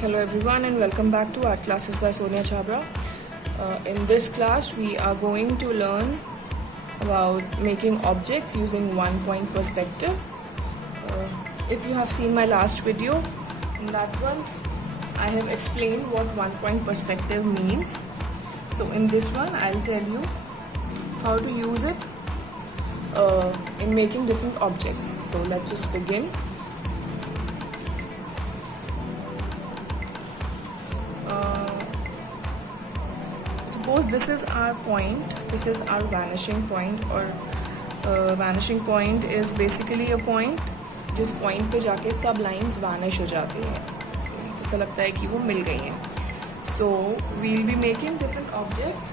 Hello everyone and welcome back to Art Classes by Sonia Chabra. In this class we are going to learn about making objects using one point perspective. If you have seen my last video, in that one I have explained what one point perspective means. So in this one I'll tell you how to use it in making different objects. So let's just begin. Suppose this is our point, this is our vanishing point, or vanishing point is basically a point जिस point पे जाके सब lines vanish हो जाती हैं, ऐसा लगता है कि वो मिल गई हैं. So we'll be making different objects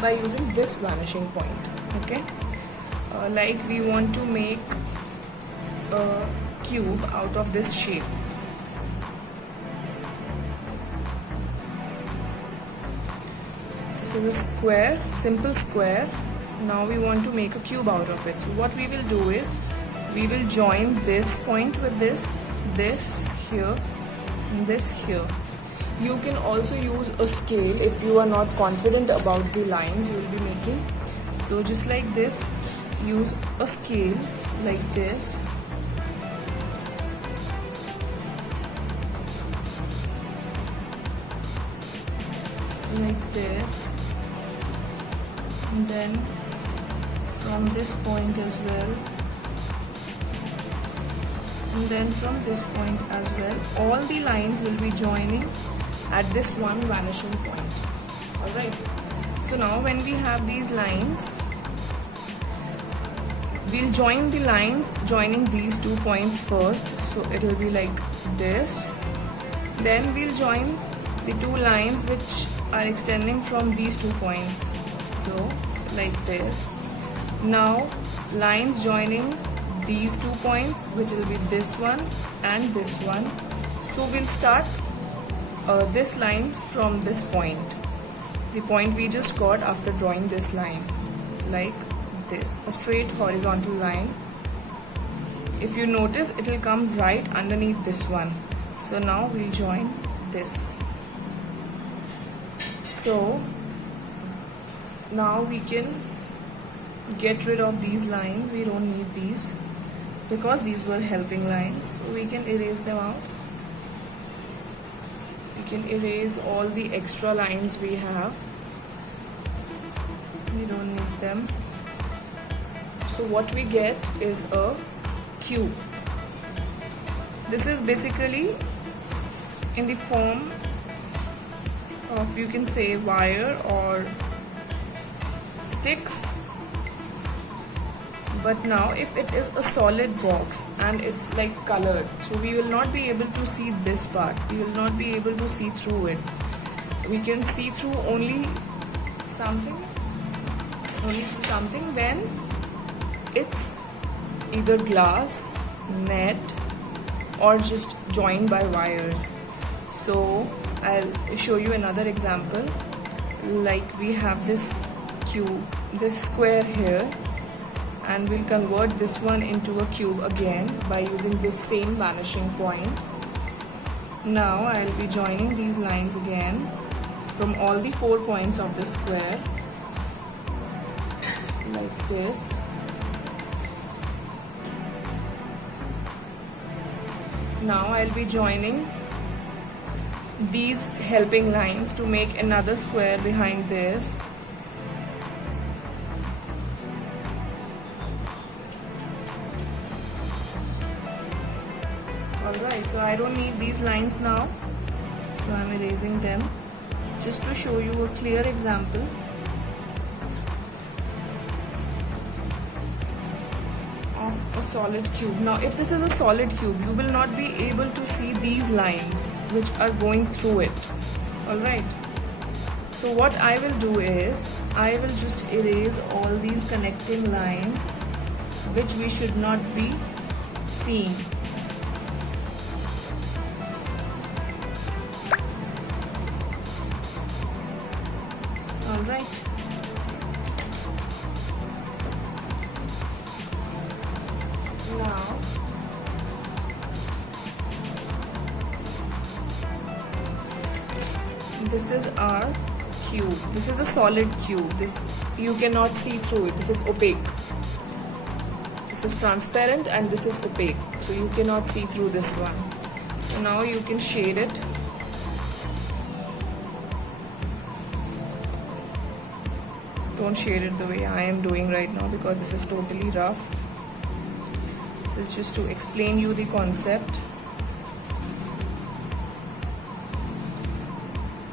by using this vanishing point. Okay, like we want to make a cube out of this shape. This is a square, simple square. Now we want to make a cube out of it. So what we will do is we will join this point with this here, and this here. You can also use a scale if you are not confident about the lines you will be making. So just like this, use a scale like this. Like this, and then from this point as well, and then from this point as well, all the lines will be joining at this one vanishing point. Alright, so now when we have these lines, we'll join the lines joining these 2 points first, so it will be like this. Then we'll join the 2 lines which are extending from these 2 points, so like this. Now lines joining these 2 points, which will be this one and this one. So we'll start this line from this point, the point we just got after drawing this line, like this, a straight horizontal line. If you notice, it will come right underneath this one. So now we'll join this. So now we can get rid of these lines. We don't need these because these were helping lines. We can erase them out. We can erase all the extra lines we have. We don't need them. So what we get is a cube. This is basically in the form of, you can say, wire or sticks. But now if it is a solid box and it's like colored, so we will not be able to see this part, we will not be able to see through it. We can see through only something when it's either glass, net, or just joined by wires. So I'll show you another example. Like we have this cube, this square here, and we'll convert this one into a cube again by using this same vanishing point. Now I'll be joining these lines again from all the 4 points of the square, like this. Now I'll be joining these helping lines to make another square behind this. Alright, so I don't need these lines now, so I'm erasing them just to show you a clear example. Of a solid cube. Now if this is a solid cube, you will not be able to see these lines which are going through it. Alright, so what I will do is I will just erase all these connecting lines which we should not be seeing. Alright, now this is our cube. This is a solid cube. This you cannot see through it. This is opaque. This is transparent and this is opaque. So you cannot see through this one. So now you can shade it. Don't shade it the way I am doing right now because this is totally rough. This is just to explain you the concept.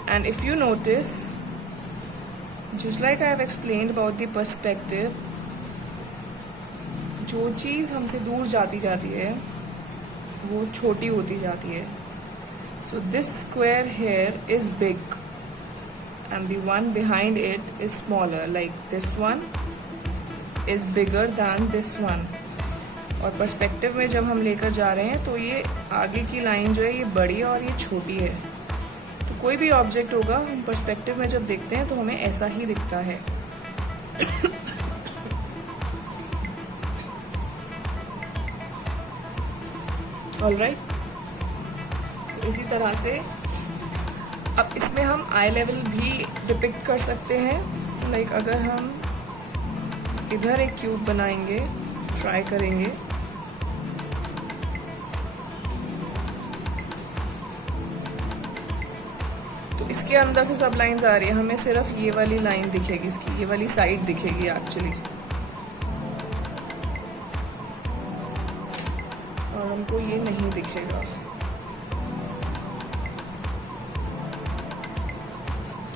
And if you notice, just like I have explained about the perspective, जो चीज़ हमसे दूर जाती है वो छोटी होती जाती है. So this square here is big and the one behind it is smaller. Like this one is bigger than this one. और पर्सपेक्टिव में जब हम लेकर जा रहे हैं तो ये आगे की लाइन जो है ये बड़ी है और ये छोटी है. तो कोई भी ऑब्जेक्ट होगा हम पर्सपेक्टिव में जब देखते हैं तो हमें ऐसा ही दिखता है. ऑलराइट. So, इसी तरह से अब इसमें हम आई लेवल भी डिपिक्ट कर सकते हैं. लाइक अगर हम इधर एक क्यूब बनाएंगे, ट्राई करेंगे, तो इसके अंदर से सब लाइंस आ रही है, हमें सिर्फ ये वाली लाइन दिखेगी, इसकी ये वाली साइड दिखेगी एक्चुअली, और हमको ये नहीं दिखेगा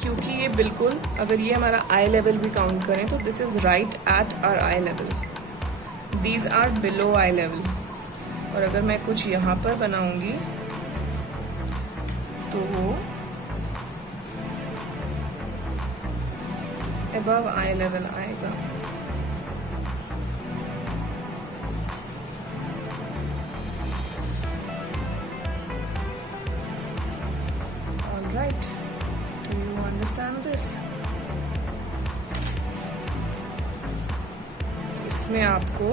क्योंकि ये बिल्कुल, अगर ये हमारा आई लेवल भी काउंट करें तो this is right at our eye level, these are below eye level. और अगर मैं कुछ यहाँ पर बनाऊंगी तो वो अबव आई लेवल आएगा. Alright, do you understand this? इसमें आपको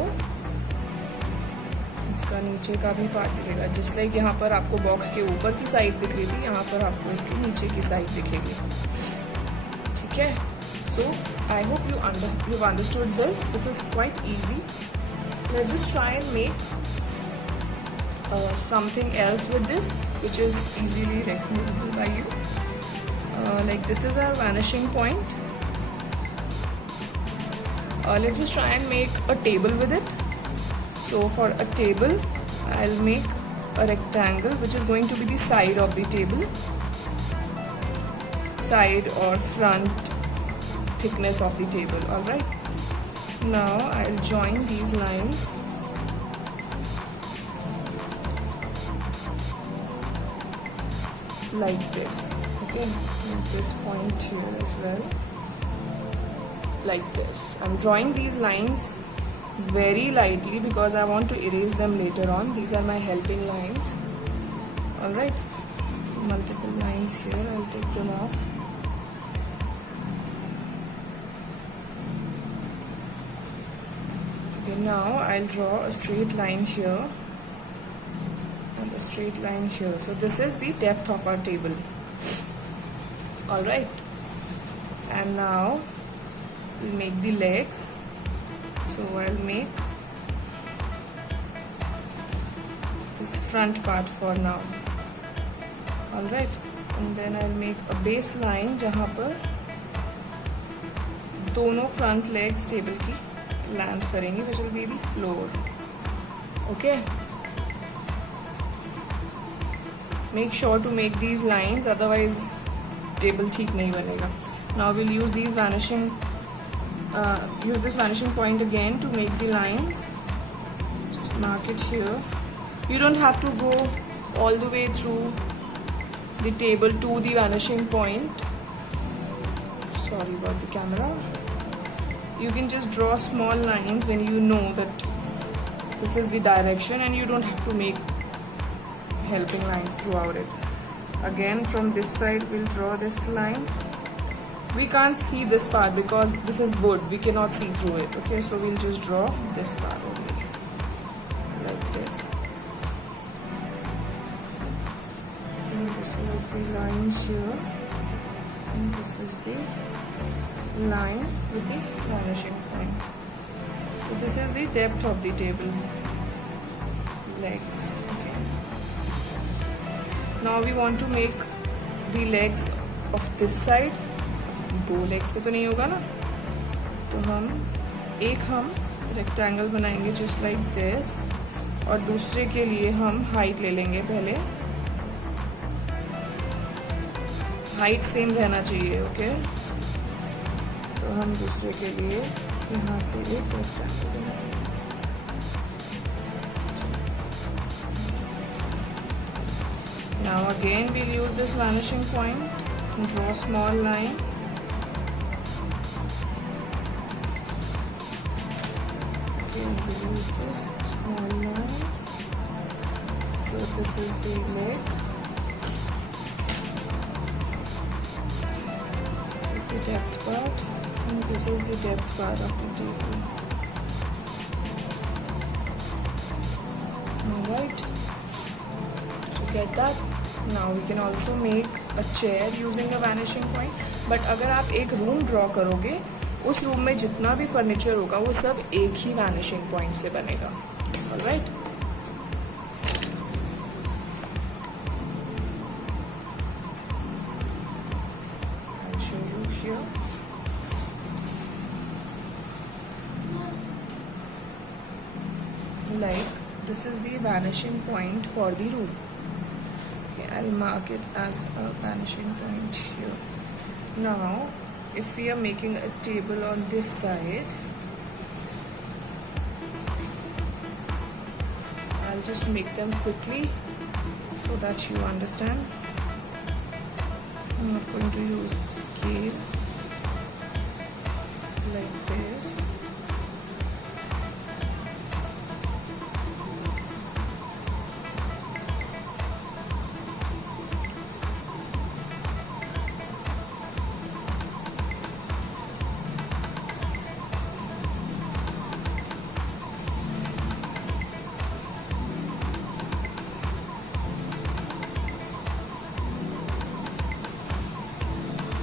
इसका नीचे का भी पार्ट दिखेगा. जस्ट लाइक यहाँ पर आपको बॉक्स के ऊपर की साइड दिख रही थी, यहाँ पर आपको इसके नीचे की साइड दिखेगी. ठीक है. So I hope you've understood this. This is quite easy. Let's just try and make something else with this, which is easily recognizable by you. Like this is our vanishing point. Let's just try and make a table with it. So for a table, I'll make a rectangle, which is going to be the side of the table, side or front thickness of the table. All right, now I'll join these lines like this. Okay, and this point here as well, like this. I'm drawing these lines very lightly because I want to erase them later on. These are my helping lines. All right, multiple lines here. I'll take them off. Now I'll draw a straight line here and a straight line here. So this is the depth of our table. All right, and now we'll make the legs. So I'll make this front part for now. All right, and then I'll make a base line जहाँ पर दोनों front legs table की land करेंगे, which will be the floor. Okay, make sure to make these lines, otherwise table ठीक नहीं बनेगा. Now we'll use these use this vanishing point again to make the lines. Just mark it here. You don't have to go all the way through the table to the vanishing point. Sorry about the camera. You can just draw small lines when you know that this is the direction, and you don't have to make helping lines throughout it. Again, from this side we'll draw this line. We can't see this part because this is wood, we cannot see through it. Okay, so we'll just draw this part only, like this. And this was the lines here. and this is the line with the vanishing point. So this is the depth of the table legs. Okay. Now we want to make the legs of this side. दो legs पे तो नहीं होगा ना, तो हम rectangle बनाएंगे just like this, और दूसरे के लिए हम हाइट ले लेंगे. पहले हाइट सेम रहना चाहिए. ओके, तो हम दूसरे के लिए यहाँ से एक रेक्टेंगल बनाएंगे. Now again we'll use this vanishing point and draw a small line. Again we'll use this small line. So this is the leg. This is the depth part and this is the depth part of the table. Alright, so get that. Now we can also make a chair using a vanishing point. But अगर आप एक room draw करोगे, उस room में जितना भी furniture होगा वो सब एक ही vanishing point से बनेगा. Alright. I'll show you here. Like this is the vanishing point for the room. I'll mark it as a vanishing point here. Now, if we are making a table on this side, I'll just make them quickly so that you understand. I'm not going to use scale like this.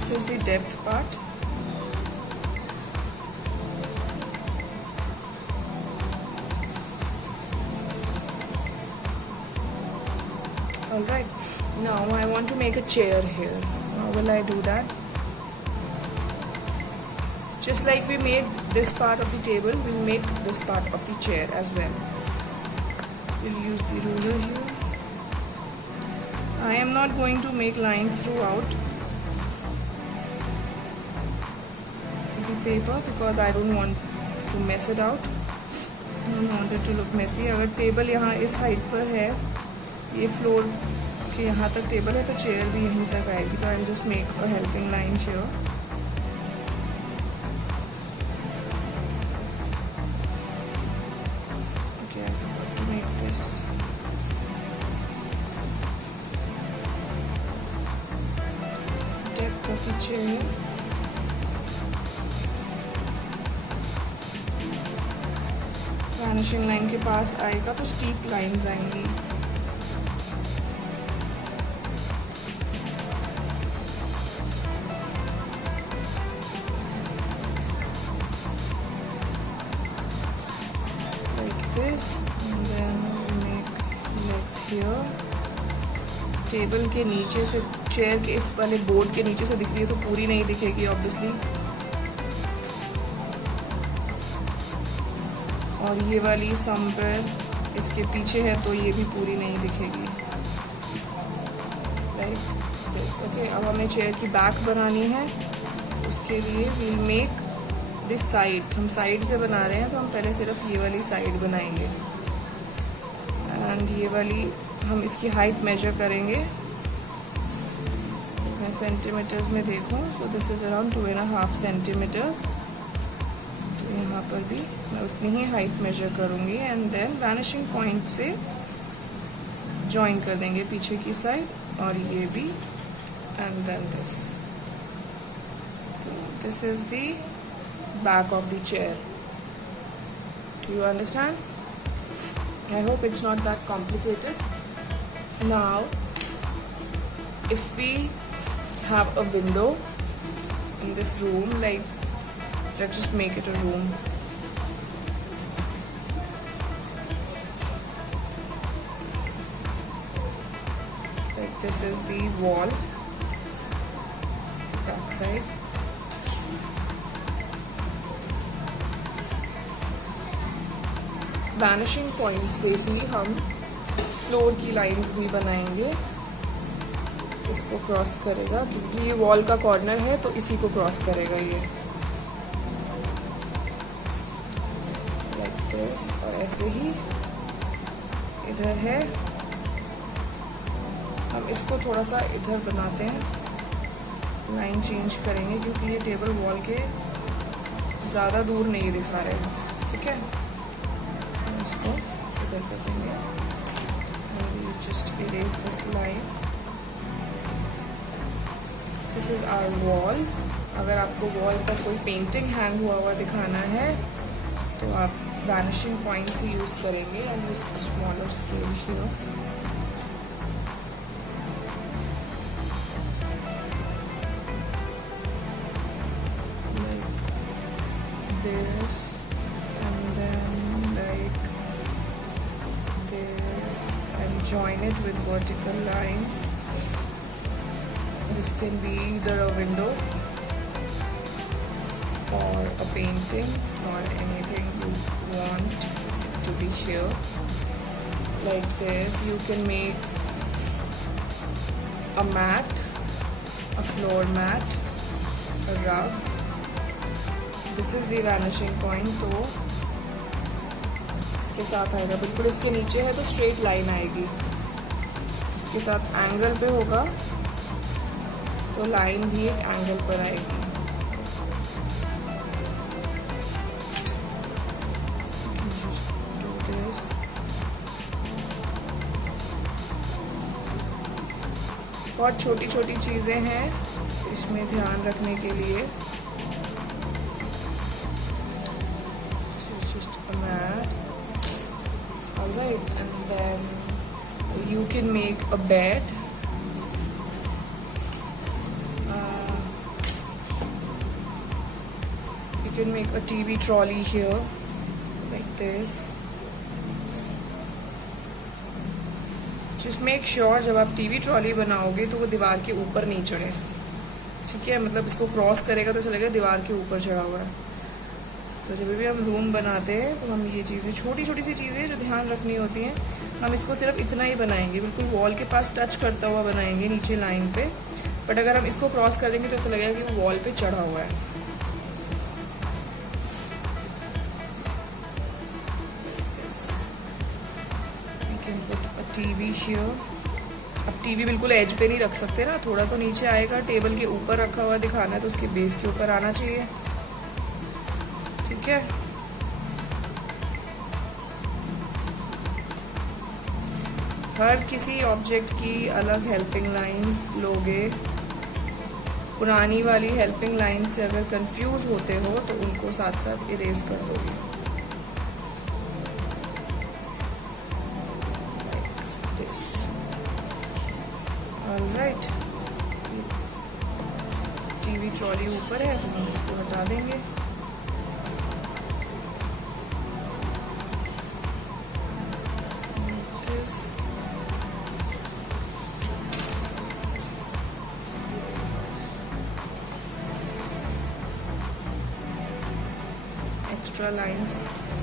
This is the depth part. Alright, now I want to make a chair here. How will I do that? Just like we made this part of the table, we'll make this part of the chair as well. We'll use the ruler here. I am not going to make lines throughout the paper because I don't want to mess it out. I don't want it to look messy. अगर table यहाँ इस height पर है, ये floor के यहाँ तक table है, तो चेयर भी यहीं तक आएगी. तो I'll just make a helping line here. Okay, I forgot to make this. Depth of the chair. Vanishing line के पास आएगा तो स्टीप लाइंस आएंगी. Like this and then make legs here. Table के नीचे से, चेयर के इस वाले बोर्ड के नीचे से दिख रही है तो पूरी नहीं दिखेगी ऑब्वियसली. और ये वाली समवेयर इसके पीछे है तो ये भी पूरी नहीं दिखेगी. Like this. ओके, अब हमें चेयर की बैक बनानी है. उसके लिए वील मेक दिस साइड. हम साइड से बना रहे हैं तो हम पहले सिर्फ ये वाली साइड बनाएंगे. एंड ये वाली हम इसकी हाइट मेजर करेंगे. मैं सेंटीमीटर्स में देखूँ. So this is around 2.5 centimetres. यहाँ पर भी मैं उतनी ही हाइट मेजर करूँगी एंड देन वैनिशिंग पॉइंट से जॉइन कर देंगे पीछे की साइड और ये भी and then this. This is the back of the chair. Do you understand? I hope it's not that complicated. Now if we have a window this room, like let's just make it a room. Like this is the wall, back side. Vanishing point से ही हम floor की lines भी बनाएंगे। इसको cross करेगा क्योंकि ये wall का कॉर्नर है, तो इसी को क्रॉस करेगा ये, लाइक दिस। और ऐसे ही इधर है, हम इसको थोड़ा सा इधर बनाते हैं, लाइन चेंज करेंगे क्योंकि ये टेबल वॉल के ज़्यादा दूर नहीं दिखा रहे। ठीक है, इसको इधर कर देंगे, just erase this line. This is our wall. अगर आपको वॉल पर कोई पेंटिंग हैंग हुआ दिखाना है तो आप वैनिशिंग पॉइंट्स ही यूज करेंगे। And use smaller scale here. Like this, and then like this, and join it with vertical lines. This can be either a window or a painting or anything you want to be here. Like this, you can make a mat, a floor mat, a rug. This is the vanishing point. तो इसके साथ आएगा, बिल्कुल इसके नीचे है तो straight line आएगी, उसके साथ एंगल पे होगा तो लाइन भी एक एंगल पर आएगी। बहुत छोटी छोटी चीज़ें हैं इसमें ध्यान रखने के लिए। Just a mat. Alright, and then you can make a bed. You can make a TV trolley here, like this. Just make sure जब आप टीवी ट्रॉली बनाओगे तो वो दीवार के ऊपर नहीं चढ़े। ठीक है, मतलब इसको क्रॉस करेगा तो चलेगा दीवार के ऊपर चढ़ा हुआ है। तो जब भी हम रूम बनाते हैं तो हम ये चीज़ें, छोटी छोटी सी चीज़ें जो ध्यान रखनी होती हैं, हम इसको सिर्फ इतना ही बनाएंगे, बिल्कुल वॉल के पास टच करता हुआ बनाएंगे नीचे लाइन पे। बट अगर हम इसको क्रॉस कर देंगे तो ऐसा लगेगा कि वो वॉल पे चढ़ा हुआ है। TV here. अब टीवी बिल्कुल एज पे नहीं रख सकते ना, थोड़ा तो नीचे आएगा, टेबल के ऊपर रखा हुआ दिखाना है तो उसके बेस के ऊपर आना चाहिए। ठीक है, हर किसी ऑब्जेक्ट की अलग हेल्पिंग लाइंस लोगे। पुरानी वाली हेल्पिंग लाइन से अगर कंफ्यूज होते हो तो उनको साथ साथ इरेज कर दोगे। ऑलराइट, टीवी ट्रॉली ऊपर है तो हम इसको हटा देंगे। एक्स्ट्रा लाइंस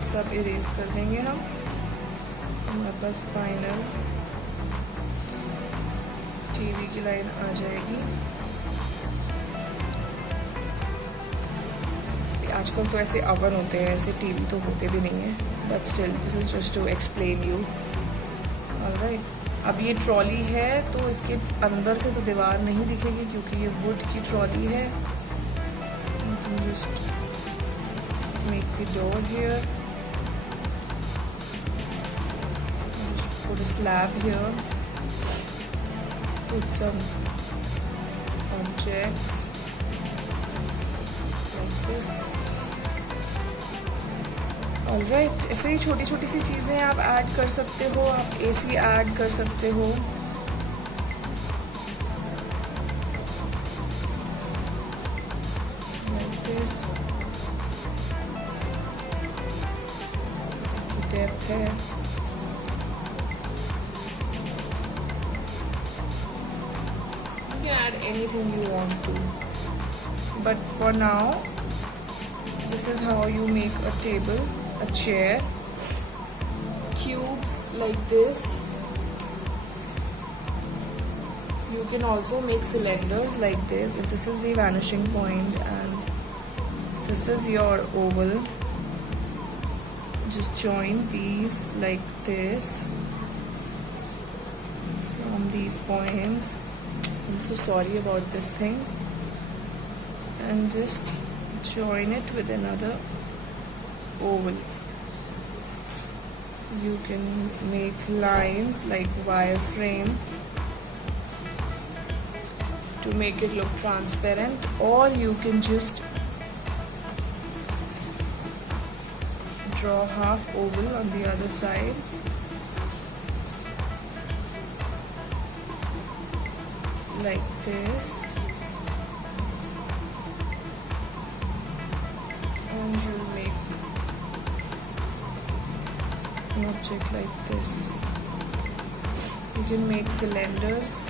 सब इरेज कर देंगे हम। हमारे पास फाइनल टीवी की लाइन आ जाएगी। आजकल तो ऐसे ओवन होते हैं, ऐसे टीवी तो होते भी नहीं है, but still this is just to explain you. Alright, अब ये ट्रॉली है तो इसके अंदर से तो दीवार नहीं दिखेगी क्योंकि ये वुड की ट्रॉली है। You can just make the door here, just put a slab here, put some objects like this. Alright, ऐसे ही छोटी छोटी सी चीज़ें आप ऐड कर सकते हो। आप AC ऐड कर सकते हो। this. इसकी depth है. You can add anything you want to, but for now this is how you make a table, a chair. Cubes like this. You can also make cylinders like this. If this is the vanishing point and this is your oval, just join these like this from these points. I'm so sorry about this thing. And just join it with another oval. You can make lines like wireframe to make it look transparent, or you can just draw half oval on the other side. Like this. And you'll make an object like this. You can make cylinders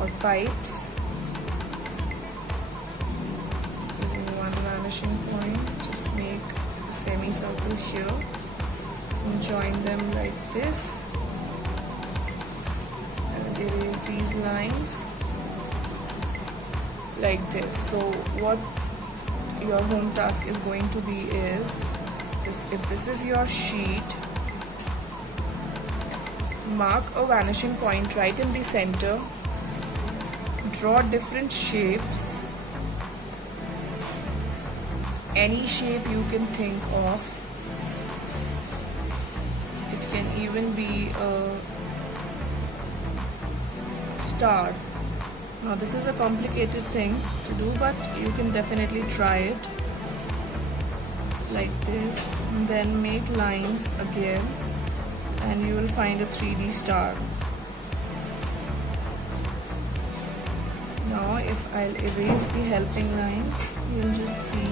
or pipes using one vanishing point. Just make a semicircle here and join them like this and erase these lines like this. So what your home task is going to be is this: if this is your sheet, mark a vanishing point right in the center, draw different shapes, any shape you can think of. It can even be a star. Now this is a complicated thing to do, but you can definitely try it like this, and then make lines again and you will find a 3D star. Now if I'll erase the helping lines, you'll just see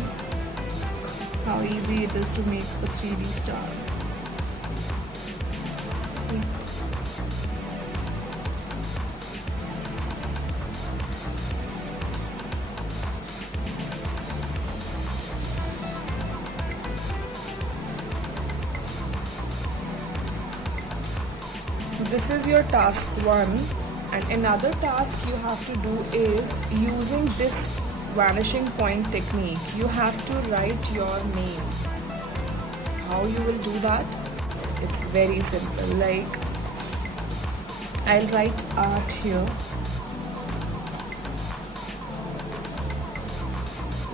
how easy it is to make a 3D star. See? This is your task 1, and another task you have to do is using this vanishing point technique. You have to write your name. How you will do that? It's very simple. Like, I'll write art here.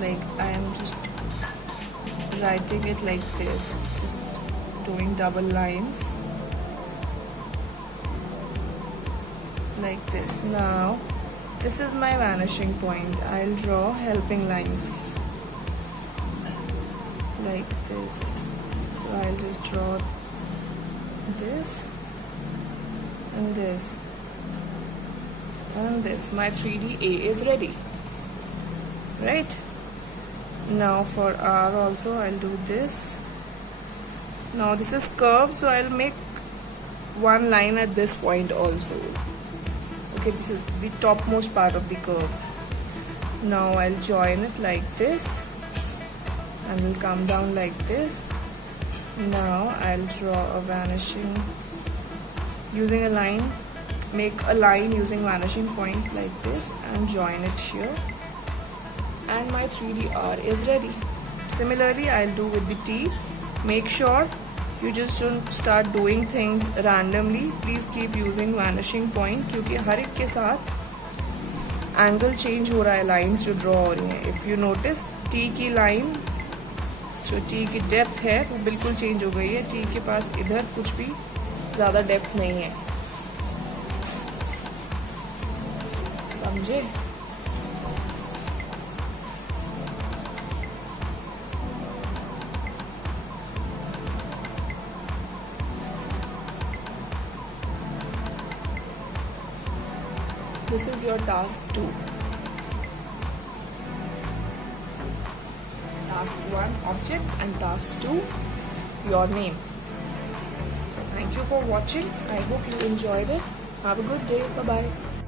Like, I am just writing it like this, just doing double lines. Like this. Now this is my vanishing point. I'll draw helping lines like this. So I'll just draw this and this and this. My 3D A is ready, right? Now for R also I'll do this. Now this is curve, so I'll make one line at this point also. Okay, this is the topmost part of the curve. Now I'll join it like this and will come down like this. Now I'll draw a vanishing using a line, make a line using vanishing point like this and join it here, and my 3D R is ready. Similarly I'll do with the T. Make sure you just don't start doing things randomly. Please keep using vanishing point, क्योंकि हर एक के साथ angle change हो रहा है, lines जो draw हो रही हैं. इफ़ यू नोटिस टी की लाइन, जो टी की डेप्थ है वो बिल्कुल चेंज हो गई है. टी के पास इधर कुछ भी ज़्यादा डेप्थ नहीं है. समझे? This is your task 2. task 1 objects and task 2 your name. So thank you for watching. I hope you enjoyed it. Have a good day. Bye bye.